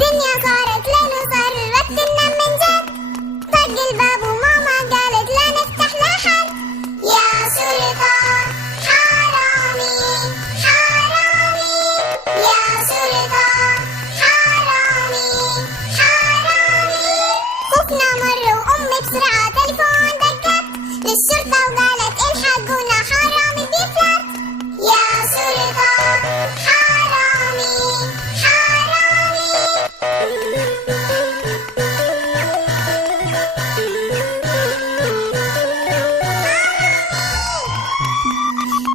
دنيا صارت ليل وصار الوقت ننام من جد. طق الباب وماما قالت لا نفتح لحد. يا شرطة حرامي حرامي، يا شرطة حرامي حرامي. خفنا مرة وأمي بسرعة تليفون دقت للشرطة وقالت الحقونا حرامي بيفلت. يا شرطة حرامي حرامي.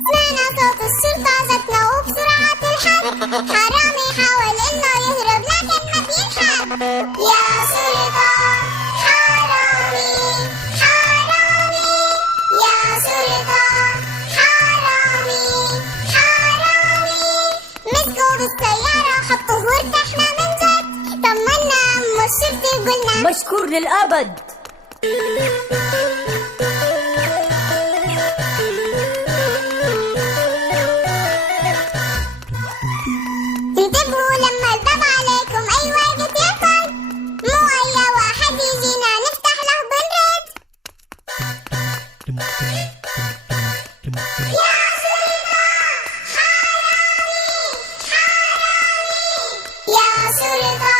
سمعنا صوت الشرطة جتنا وبسرعة الحد. حرامي حاول إنه يهرب لكن ما بيلحق. يا شرطة حرامي حرامي، يا شرطة حرامي حرامي. مسكوا بالسيارة حطوه وارتحنا من جد. طمنا عمو الشرطي وقلنا مشكور للأبد. انتبهوا لما الباب عليكم أي وقت يقفل، مو أي واحد يجينا نفتح له بنرد. يا شرطة حرامي حرامي، يا شرطة